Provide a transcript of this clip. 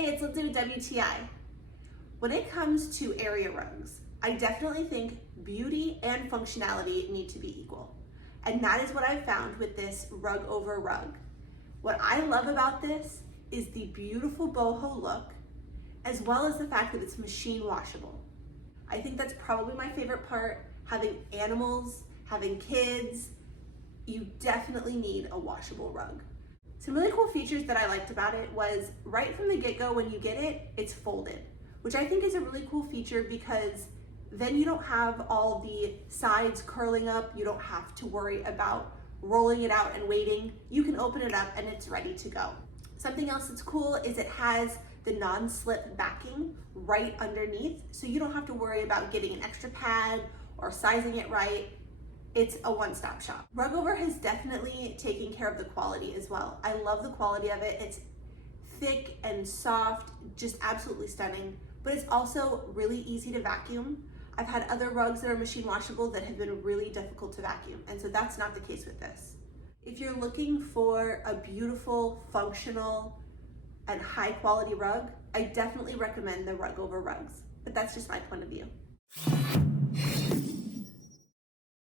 Hey, it's Lindsay with WTI. When it comes to area rugs, I definitely think beauty and functionality need to be equal. And that is what I've found with this RugOver rug. What I love about this is the beautiful boho look, as well as the fact that it's machine washable. I think that's probably my favorite part. Having animals, having kids, you definitely need a washable rug. Some really cool features that I liked about it was right from the get-go when you get it, it's folded, which I think is a really cool feature because then you don't have all the sides curling up. You don't have to worry about rolling it out and waiting. You can open it up and it's ready to go. Something else that's cool is it has the non-slip backing right underneath, so you don't have to worry about getting an extra pad or sizing it right. It's a one-stop shop. RugOver has definitely taken care of the quality as well. I love the quality of it. It's thick and soft, just absolutely stunning, but it's also really easy to vacuum. I've had other rugs that are machine washable that have been really difficult to vacuum, and so that's not the case with this. If you're looking for a beautiful, functional, and high quality rug, I definitely recommend the RugOver rugs, but that's just my point of view.